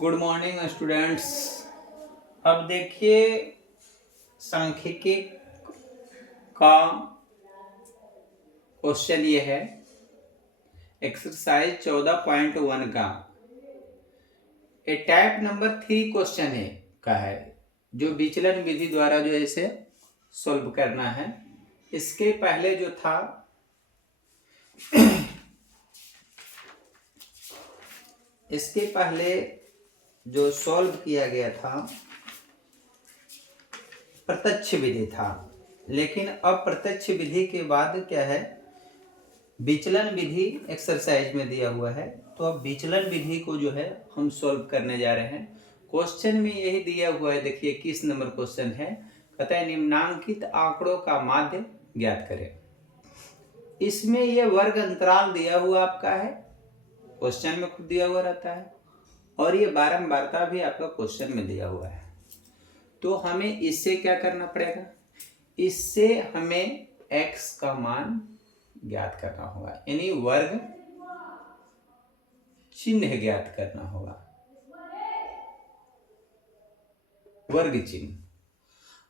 Good morning students. अब देखिए सांख्यिकी का क्वेश्चन ये है एक्सरसाइज 14.1 का ए टाइप नंबर 3 क्वेश्चन है जो विचलन विधि द्वारा जो है इसे सॉल्व करना है। इसके पहले जो था इसके पहले जो सॉल्व किया गया था प्रत्यक्ष विधि था, लेकिन अब प्रत्यक्ष विधि के बाद क्या है विचलन विधि एक्सरसाइज में दिया हुआ है। तो अब विचलन विधि को जो है हम सॉल्व करने जा रहे हैं। क्वेश्चन में यही दिया हुआ है, देखिए 21 नंबर क्वेश्चन है, कहता है निम्नांकित आंकड़ों का माध्य ज्ञात करें। इसमें यह वर्ग अंतराल दिया हुआ आपका है, क्वेश्चन में खुद दिया हुआ रहता है, और ये बारंबारता भी आपका क्वेश्चन में दिया हुआ है। तो हमें इससे क्या करना पड़ेगा, इससे हमें x का मान ज्ञात करना होगा, यानी वर्ग चिन्ह ज्ञात करना होगा, वर्ग चिन्ह।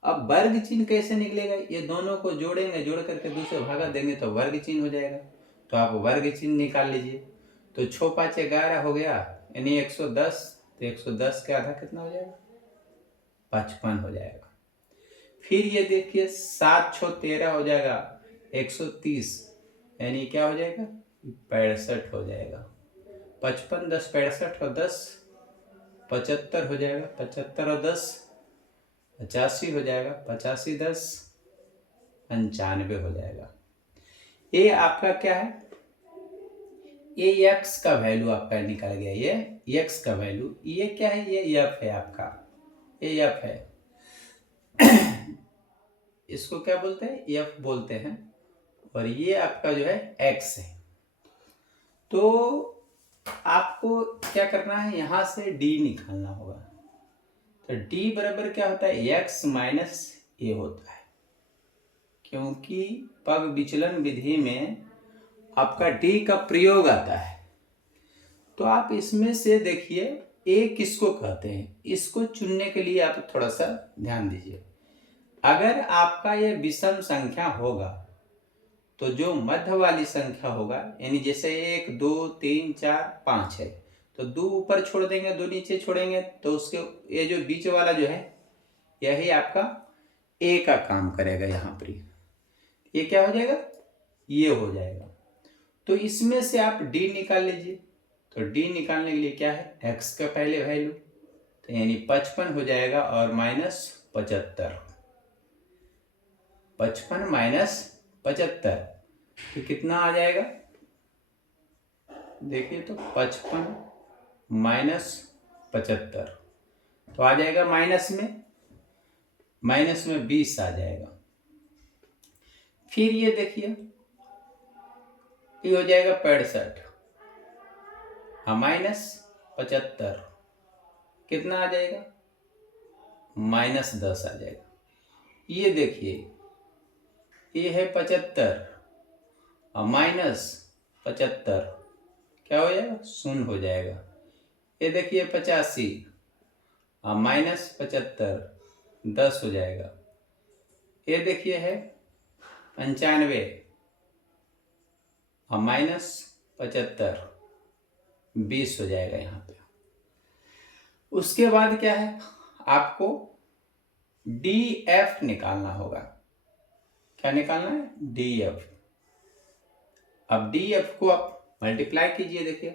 अब वर्ग चिन्ह कैसे निकलेगा, ये दोनों को जोड़ेंगे, जोड़ करके दूसरे भागा देंगे तो वर्ग चिन्ह हो जाएगा। तो आप वर्ग चिन्ह निकाल लीजिए। तो 6 5 11 हो गया, यानी 110। तो 110 का आधा कितना हो जाएगा, 55 हो जाएगा। फिर ये देखिए 7 6 13 हो जाएगा, 130, यानी क्या हो जाएगा 65 हो जाएगा। 55 10 65 और 10 75 हो जाएगा, 75 और 10 85 हो जाएगा, 85 10 95 हो जाएगा। ये आपका क्या है, ये x का वैल्यू आपका निकल गया। ये x का वैल्यू, ये क्या है, ये f है आपका, ये f है। इसको क्या बोलते हैं, f बोलते हैं, और ये आपका जो है x है। तो आपको क्या करना है, यहां से d निकालना होगा। तो d बराबर क्या होता है, x माइनस a होता है, क्योंकि पग विचलन विधि में आपका d का प्रयोग आता है। तो आप इसमें से देखिए a किसको कहते हैं, इसको चुनने के लिए आप थोड़ा सा ध्यान दीजिए। अगर आपका ये विषम संख्या होगा तो जो मध्य वाली संख्या होगा, यानी जैसे 1 2 3 4 5 है, तो 2 ऊपर छोड़ देंगे, 2 नीचे छोड़ेंगे, तो उसके ये जो बीच वाला जो है यही आपका a का काम करेगा। यहाँ पर ये क्या हो जाएगा, ये हो जाएगा। तो इसमें से आप d निकाल लीजिए। तो d निकालने के लिए क्या है, x का पहले वैल्यू, तो यानी 55 हो जाएगा और माइनस 75, 55 माइनस 75, तो कितना आ जाएगा, देखिए तो 55 माइनस 75, तो आ जाएगा माइनस में 20 आ जाएगा। फिर ये देखिए ये हो जाएगा 65 माइनस 75, कितना आ जाएगा, माइनस 10 आ जाएगा। ये देखिए ये है 75 और माइनस 75, क्या हो जाएगा, 0 हो जाएगा। ये देखिए 85 और माइनस 75, 10 हो जाएगा। ये देखिए है 95 और माइनस 75, 20 हो जाएगा यहाँ पे। उसके बाद क्या है, आपको DF निकालना होगा। क्या निकालना है, DF। अब DF को आप मल्टीप्लाई कीजिए। देखिए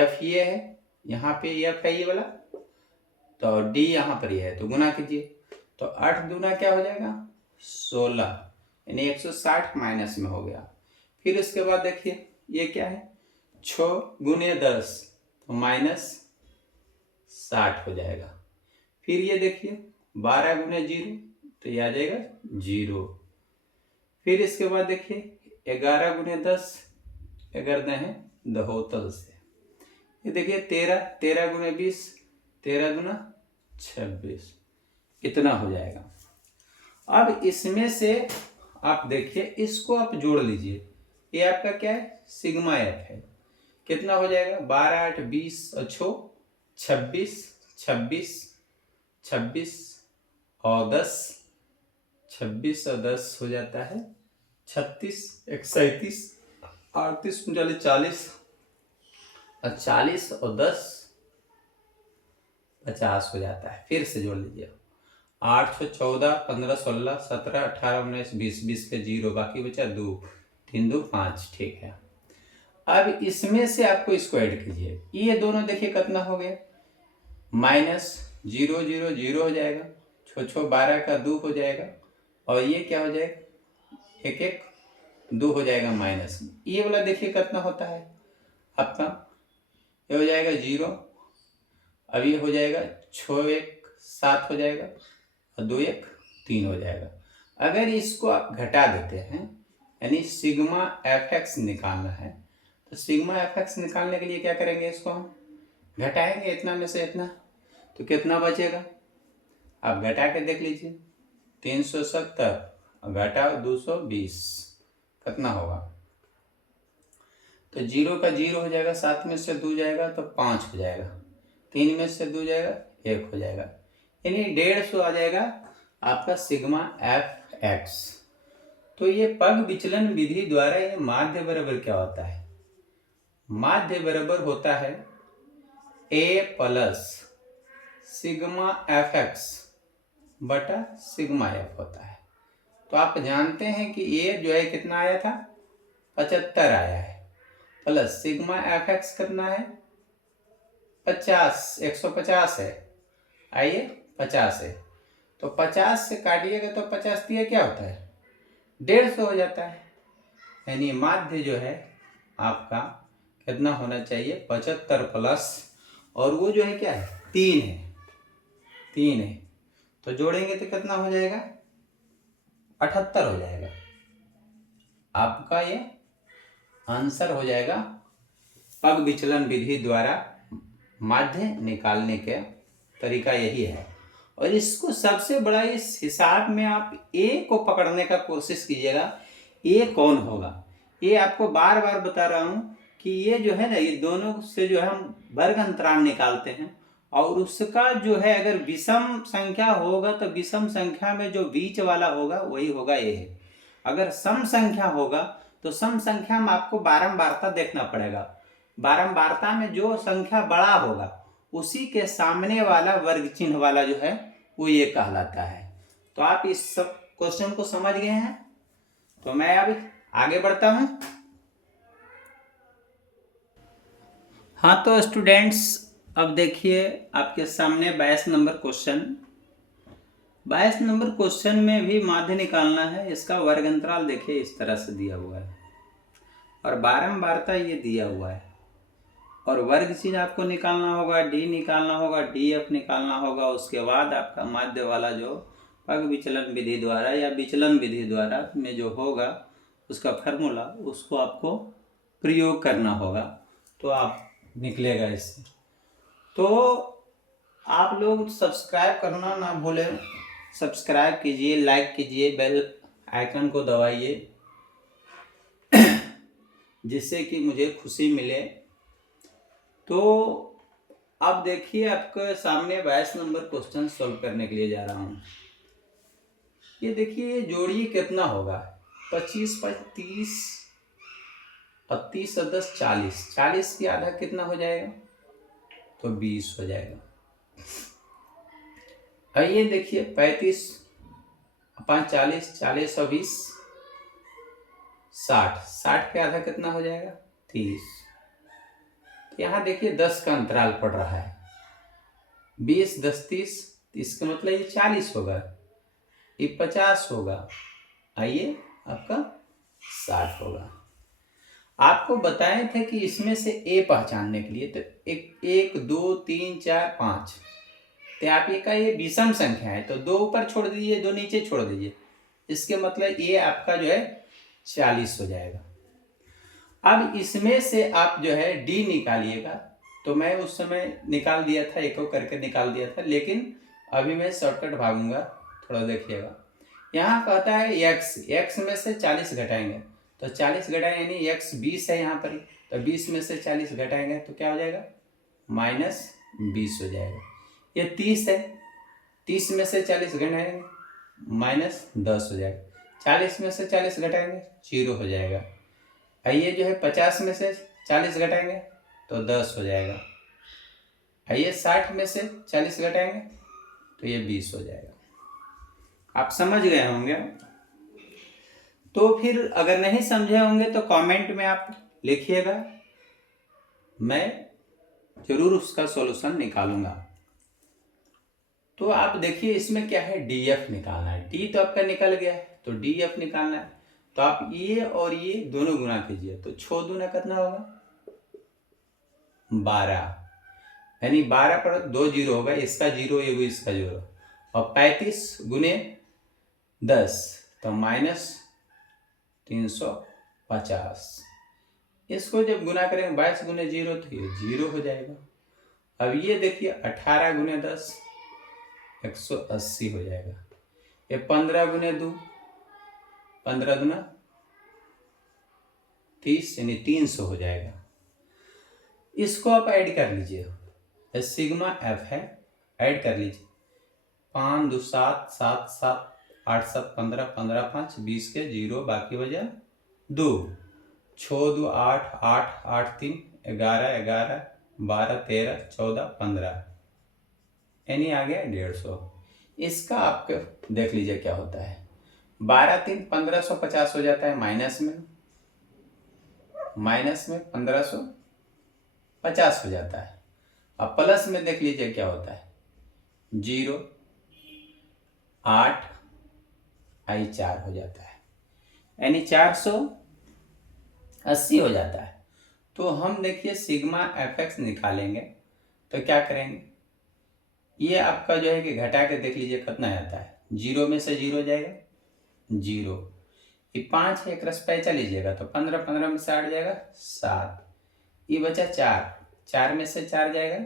F ये है, यहाँ पे F है ये वाला, तो D यहाँ पर ये है, तो गुना कीजिए। तो 8 दूना क्या हो जाएगा, 16, यानी 160 माइनस में हो गया। फिर उसके बाद देखिए ये क्या है, 6 गुने 10, तो माइनस 60 हो जाएगा। फिर ये देखिए 12 गुने 0, तो ये आ जाएगा 0। फिर इसके बाद देखिए 11 गुने 10, 11 है दहोतल से। ये देखिए 13 गुने 20, 13 गुना 26, इतना हो जाएगा। अब इसमें से आप देखिए इसको आप जोड़ लीजिए। ये आपका क्या है, सिग्मा f है, कितना हो जाएगा, 12 8 20 और 6 26, 26, 26 और 10, 26 और 10 हो जाता है 36, 37, 38, 39, 40 और 40 और 10 50 हो जाता है। फिर से जोड़ लीजिए 8, 14, 15, 16, 17, 18, 19, 20, 20 के 0 बाकी बचा 2, 3, 2, 5। ठीक है, अब इसमें से आपको इसको ऐड कीजिए। ये दोनों देखिए कितना हो गया, -0, 0, 0 हो जाएगा, 6, 12 का 2 हो जाएगा, और ये क्या हो जाएगा, 1, 1, 2 हो जाएगा माइनस। ये वाला देखिए कितना होता है आपका, ये हो जाएगा 0, अब ये हो जाएगा 6, 1, 7 हो जाएगा, और 2, 1, 3 हो जाएगा। अगर इसको आप घटा देते हैं, यानी सिग्मा एफ एक्स निकालना है, तो सिग्मा एफ एक्स निकालने के लिए क्या करेंगे, इसको हम घटाएंगे इतना में से इतना, तो कितना बचेगा आप घटा के देख लीजिए। 370 घटाओ 220 कितना होगा, तो 0 का 0 हो जाएगा, 7 में से 2 जाएगा तो 5 हो जाएगा, 3 में से 2 जाएगा 1 हो जाएगा, यानी 150 आ जाएगा आपका सिग्मा एफ एक्स। तो ये पग विचलन विधि द्वारा ये माध्य बराबर क्या होता है, माध्य बराबर होता है ए प्लस सिग्मा एफ एक्स बटा सिग्मा एफ होता है। तो आप जानते हैं कि ए जो है कितना आया था, 75 आया है, प्लस सिग्मा एफ एक्स कितना है 50, 150 है, आइए 50 है, तो 50 से काटिएगा तो 50 दिया क्या होता है 150 हो जाता है, यानी माध्य जो है आपका कितना होना चाहिए 75 प्लस, और वो जो है क्या है 3 है, 3 है, तो जोड़ेंगे तो कितना हो जाएगा 78 हो जाएगा। आपका ये आंसर हो जाएगा पग विचलन विधि द्वारा माध्य निकालने का तरीका यही है। और इसको सबसे बड़ा इस हिसाब में आप ए को पकड़ने का कोशिश कीजिएगा, ए कौन होगा। ये आपको बार बार बता रहा हूं कि ये जो है ना, ये दोनों से जो है हम वर्ग अंतराल निकालते हैं, और उसका जो है अगर विषम संख्या होगा तो विषम संख्या में जो बीच वाला होगा वही होगा ए। अगर सम संख्या होगा तो सम संख्या में आपको बारंबारता देखना पड़ेगा, बारंबारता में जो संख्या बड़ा होगा उसी के सामने वाला वर्ग चिन्ह वाला जो है वो ये कहलाता है। तो आप इस सब क्वेश्चन को समझ गए हैं, तो मैं अब आगे बढ़ता हूं। हाँ तो स्टूडेंट्स, अब देखिए आपके सामने 22 नंबर क्वेश्चन, 22 नंबर क्वेश्चन में भी माध्य निकालना है। इसका वर्ग अंतराल देखिए इस तरह से दिया हुआ है, और बारंबारता ये दिया हुआ है, और वर्ग चिन्ह आपको निकालना होगा, डी निकालना होगा, डी एफ निकालना होगा। उसके बाद आपका माध्य वाला जो पग विचलन विधि द्वारा या विचलन विधि द्वारा में जो होगा उसका फार्मूला, उसको आपको प्रयोग करना होगा, तो आप निकलेगा इससे। तो आप लोग सब्सक्राइब करना ना भूलें, सब्सक्राइब कीजिए, लाइक कीजिए, बेल आइकन को दबाइए, जिससे कि मुझे खुशी मिले। तो अब देखिए आपके सामने 22 नंबर क्वेश्चन सॉल्व करने के लिए जा रहा हूँ। ये देखिए जोड़िए कितना होगा, 25, 30 और 30 और 10 40, 40 की आधा कितना हो जाएगा, तो 20 हो जाएगा। आइए देखिए 35, 5, 40, 40 और 20 60, 60 के आधा कितना हो जाएगा 30। यहाँ देखिए 10 का अंतराल पड़ रहा है, 20, 10, 30, इसका मतलब ये 40 होगा, ये 50 होगा, आइए आपका 60 होगा। आपको बताए थे कि इसमें से ए पहचानने के लिए, तो 1, 2, 3, 4, 5, तो आप ये का ये विषम संख्या है, तो 2 ऊपर छोड़ दीजिए, 2 नीचे छोड़ दीजिए, इसके मतलब ये आपका जो है 40 हो जाएगा। अब इसमें से आप जो है डी निकालिएगा, तो मैं उस समय निकाल दिया था, एक करके निकाल दिया था, लेकिन अभी मैं शॉर्टकट भागूंगा, थोड़ा देखिएगा। यहाँ कहता है एक्स में से 40 घटाएंगे, तो 40 घटाएंगे यानी एक्स 20 है यहाँ पर, तो 20 में से 40 घटाएंगे तो क्या हो जाएगा 20 हो जाएगा। ये 30 है, 30 में से 40 घटाएंगे -10 हो जाएगा। 40 में से 40 घटाएंगे 0 हो जाएगा। ये जो है 50 में से 40 घटाएंगे तो 10 हो जाएगा। ये 60 में से 40 घटाएंगे तो ये 20 हो जाएगा। आप समझ गए होंगे। तो फिर अगर नहीं समझे होंगे तो कमेंट में आप लिखिएगा, मैं जरूर उसका सॉल्यूशन निकालूंगा। तो आप देखिए इसमें क्या है, डीएफ निकालना है। डी तो आपका निकल गया है तो डीएफ निकालना है। तो आप ये और ये दोनों गुना कीजिए तो 6 दूना कितना होगा 12, यानी 12 पर 2 जीरो होगा, इसका जीरो ये इसका जीरो, और 35 गुने 10 तो -350। इसको जब गुना करेंगे 22 गुने 0 तो ये 0 हो जाएगा। अब ये देखिए 18 गुने 10 180 हो जाएगा। ये 15 गुने 2 15 गुना 30 यानी 300 हो जाएगा। इसको आप ऐड कर लीजिए, सिग्मा एफ है, ऐड कर लीजिए। 5 2 7 7 7 8 7 15 15 5 20 के 0 बाकी बचा 2, 6 2 8 8 8 3 11 11 12 13 14 15, यानी आ गया 150। इसका आपके देख लीजिए क्या होता है। 12 3 1550 हो जाता है, माइनस में 1550 हो जाता है। अब प्लस में देख लीजिए क्या होता है, 0 8 4 हो जाता है, यानी 480 हो जाता है। तो हम देखिए सिग्मा एफ एक्स निकालेंगे तो क्या करेंगे, ये आपका जो है कि घटा के देख लीजिए कितना आता है। 0 में से 0 जाएगा 0, ये 5 है, एक रस पैंचा लीजिएगा तो 15 15 में से 8 जाएगा 7, ये बचा 4 में से 4 जाएगा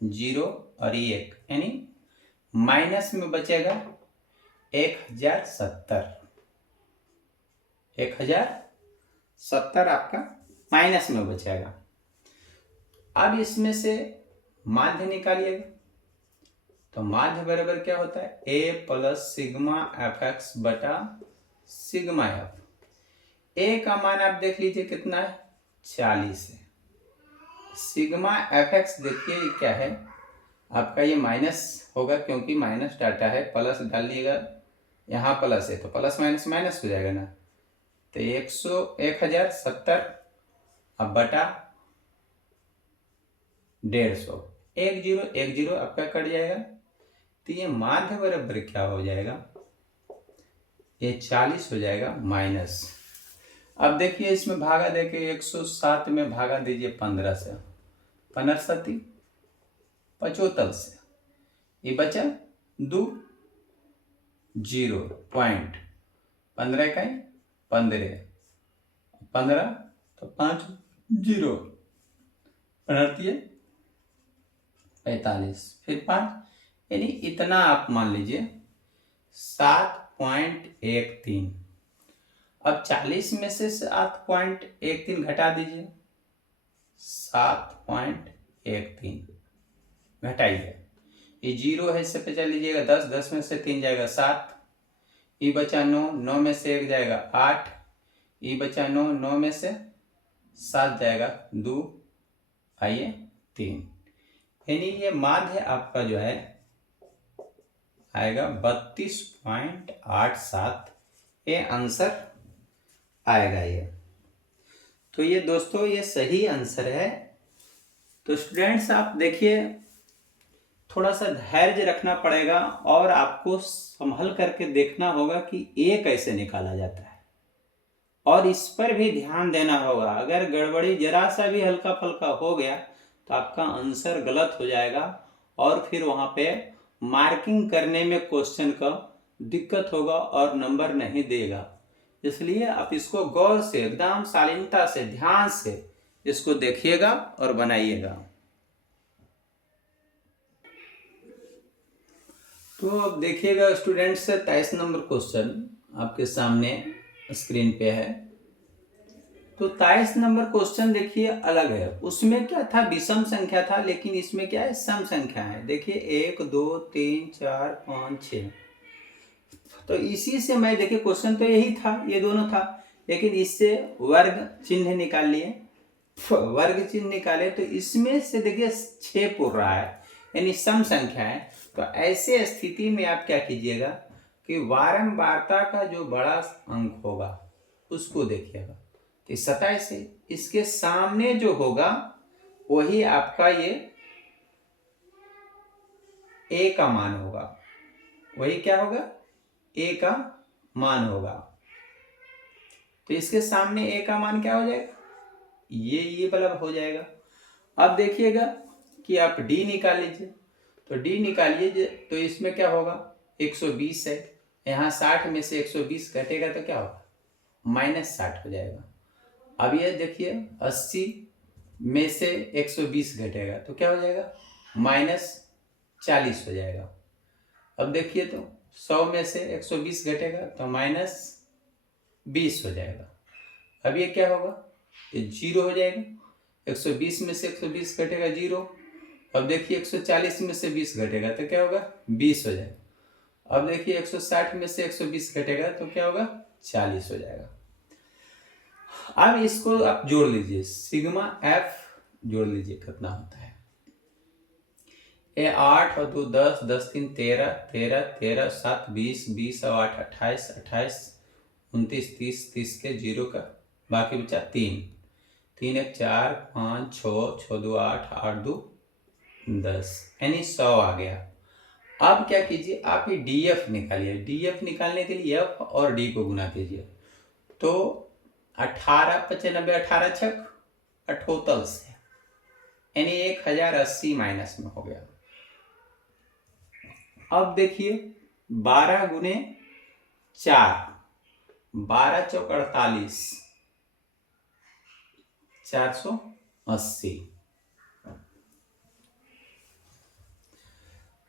0 और ये 1, यानी माइनस में बचेगा 1070 आपका माइनस में बचेगा। अब इसमें से माध्य निकालिएगा तो माध्य बराबर क्या होता है, ए प्लस सिग्मा एफ एक्स बटा सिग्मा एफ। ए का मान आप देख लीजिए कितना है 40 है। सिग्मा एफ एक्स देखिए ये क्या है आपका, ये माइनस होगा क्योंकि माइनस डाटा है, प्लस डालिएगा, यहाँ प्लस है तो प्लस माइनस माइनस हो जाएगा ना। तो 1070 अब बटा 150, 1 0 आपका कट जाएगा। तो ये माध्य बराबर क्या हो जाएगा, ये 40 हो जाएगा माइनस। अब देखिए इसमें भागा देके 107 में भागा दीजिए 15 से, 15 7 75 से, ये बचा 2 0 पॉइंट 15 का 15 15 तो 5 0 45 फिर 5, यानी इतना आप मान लीजिए 7.13। अब 40 में से 7.13 घटा दीजिए, 7.13 घटाइए, ये 0 है, इससे पे चल लीजिएगा 10, 10 में से 3 जाएगा 7, ये बचा 9, 9 में से 1 जाएगा 8, ये बचा 9, 9 में से 7 जाएगा 2, आइए 3, यानी ये माध्य आपका जो है आएगा 32.87, ये आंसर आएगा ये। तो ये दोस्तों ये सही आंसर है। तो स्टूडेंट्स आप देखिए थोड़ा सा धैर्य रखना पड़ेगा और आपको संभल करके देखना होगा कि ए कैसे निकाला जाता है, और इस पर भी ध्यान देना होगा। अगर गड़बड़ी जरा सा भी हल्का फल्का हो गया तो आपका आंसर गलत हो जाएगा और फिर वहां पे मार्किंग करने में क्वेश्चन का दिक्कत होगा और नंबर नहीं देगा। इसलिए आप इसको गौर से एकदम शालीनता से ध्यान से इसको देखिएगा और बनाइएगा। तो अब देखिएगा स्टूडेंट्स, 23 नंबर क्वेश्चन आपके सामने स्क्रीन पे है। तो 23 नंबर क्वेश्चन देखिए अलग है, उसमें क्या था, विषम संख्या था, लेकिन इसमें क्या है, सम संख्या है। देखिए 1 2 3 4 5 6, तो इसी से मैं देखिए क्वेश्चन तो यही था, ये दोनों था, लेकिन इससे वर्ग चिन्ह निकाल लिए, वर्ग चिन्ह निकाले, तो इसमें से देखिए 6 पूर रहा है, यानी सम संख्या है। तो ऐसे स्थिति में आप क्या कीजिएगा कि बारंबारता का जो बड़ा अंक होगा उसको देखिएगा, तो 27 है, इसके सामने जो होगा वही आपका ये ए का मान होगा, वही क्या होगा, ए का मान होगा। तो इसके सामने ए का मान क्या हो जाएगा, ये बल्ब हो जाएगा। अब देखिएगा कि आप डी निकाल लीजिए, तो डी निकालिए, तो इसमें क्या होगा, 120 है, यहाँ 60 में से 120 घटेगा तो क्या होगा, -60 हो जाएगा। अब ये देखिए 80 में से 120 घटेगा तो क्या हो जाएगा, -40 हो जाएगा। अब देखिए तो 100 में से 120 घटेगा तो -20 हो जाएगा। अब ये क्या होगा, ये 0 हो जाएगा, 120 में से 120 घटेगा 0। अब देखिए 140 में से 20 घटेगा तो क्या होगा, 20 हो जाएगा। अब देखिए 160 में से 120 घटेगा तो क्या होगा, 40 हो जाएगा। अब इसको आप जोड़ लीजिए, सिग्मा एफ जोड़ लीजिए, कितना होता है, ये 8 और 2 10, 10 3 13, 13 13 7 20, 20 और 8 28, 28 29 30, 30 के 0 का बाकी बचा 3, 3 1 4 5 6, 6 2 8, 8 2 10, यानी 100 आ गया। अब क्या कीजिए, आप ये डीएफ निकालिए, डीएफ निकालने के लिए एफ और डी को गुना कीजिए, तो 18 95 18 छक 78 से, यानी 1080 माइनस में हो गया। अब देखिए 12 गुने 4, 12 चौक 48, 480।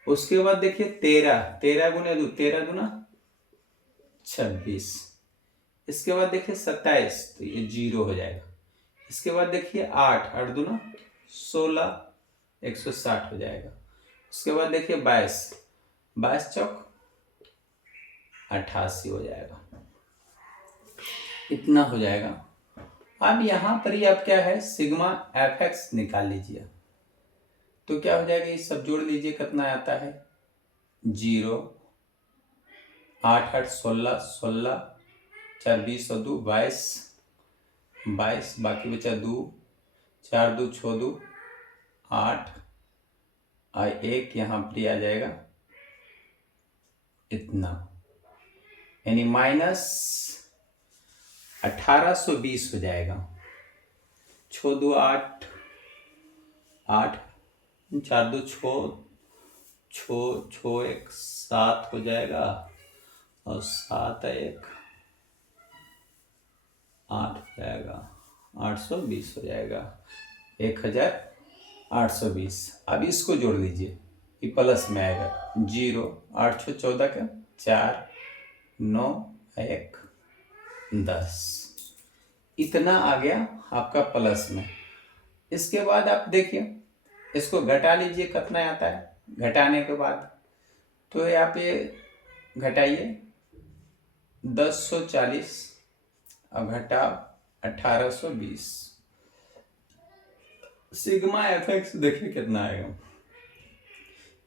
उसके बाद देखिए 13, 13 गुने 2, 13 गुना 26। इसके बाद देखिए 27, तो ये 0 हो जाएगा। इसके बाद देखिए 8, 8 दूना 16, 160 हो जाएगा। उसके बाद देखिए 22, 22 चौक 88 हो जाएगा, इतना हो जाएगा। अब यहाँ पर ही आप क्या है, सिग्मा एफ एक्स निकाल लीजिए, तो क्या हो जाएगा, ये सब जोड़ लीजिए, कितना आता है, 0 8 8 16, 16 4 20 और 2 22, 22 बाकी बचा 2, 4 2 6 2 8 और 1 यहाँ पर आ जाएगा इतना, यानी -1820 हो जाएगा। 6 2 8, 8 4 2 6, 6 1 7 हो जाएगा, और 7 1 8 हो जाएगा, 820 हो जाएगा, 1820। अब इसको जोड़ लीजिए, ये प्लस में आएगा, 0 8 6 14 का 4 9 1 10, इतना आ गया आपका प्लस में। इसके बाद आप देखिए, इसको घटा लीजिए, कितना आता है घटाने के बाद, तो यहाँ पे घटाइए 1040 और घटा 1820, सिग्मा एफ एक्स देखिए कितना आएगा,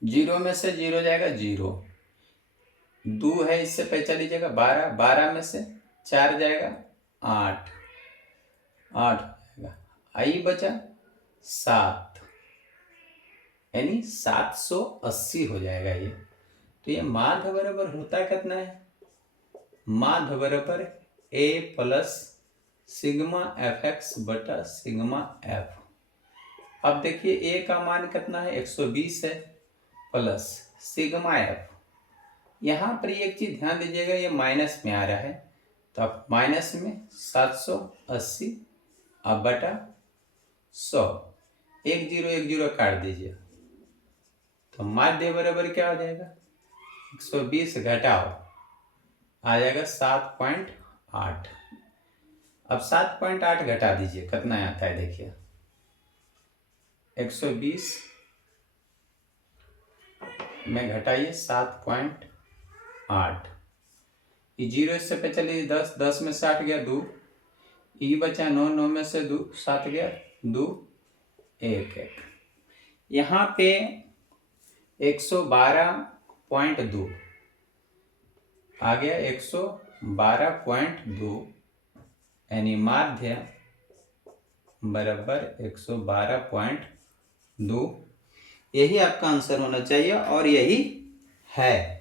0 में से 0 जाएगा 0, 2 है इससे पहचान लीजिएगा 12, 12 में से 4 जाएगा 8, 8 जाएगा, आई बचा 7, यानी 780 हो जाएगा ये। तो ये माध्य बराबर होता कितना है, माध्य बराबर ए प्लस सिग्मा एफ एक्स बटा सिग्मा एफ। अब देखिए ए का मान कितना है, 120 है, प्लस सिग्मा एफ, यहाँ पर एक चीज ध्यान दीजिएगा, ये माइनस में आ रहा है, तो आप माइनस में 780 अब बटा 100, 1 0 काट दीजिए, तो माध्य बराबर क्या हो जाएगा, 120 घटाओ आ जाएगा 7.8। अब 7.8 घटा दीजिए, कितना आता है देखिए, 120 में घटाइए 7.8। ये 0 इससे पे चलिए 10, 10 में से 8 गया 2, ई बचा 9, 9 में से 2 7 गया 2, 1 1। यहाँ पे 112.2 आ गया, 112.2 यानी माध्य बराबर 112.2। यही आपका आंसर होना चाहिए और यही है।